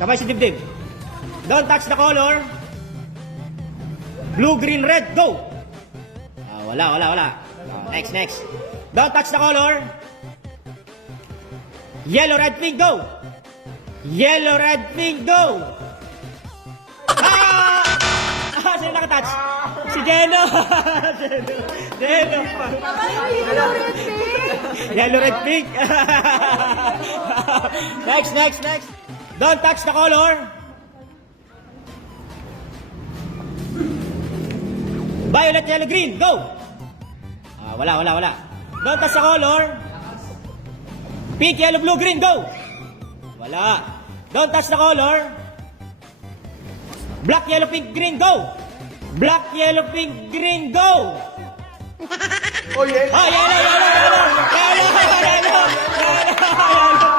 Kamay sa dibdib. Don't touch the color. Blue, green, red, go! Wala. Next. Don't touch the color. Yellow, red, pink, go! Yellow, red, pink, go! Sino nakatouch? Si Jeno! Jeno! Yellow, red, pink! Next. Don't touch the color. Violet, yellow, green, go! Wala. Don't touch the color. Pink, yellow, blue, green, go! Wala. Don't touch the color. Black, yellow, pink, green, go! Black, yellow, pink, green, go! Oh, yellow. Yellow!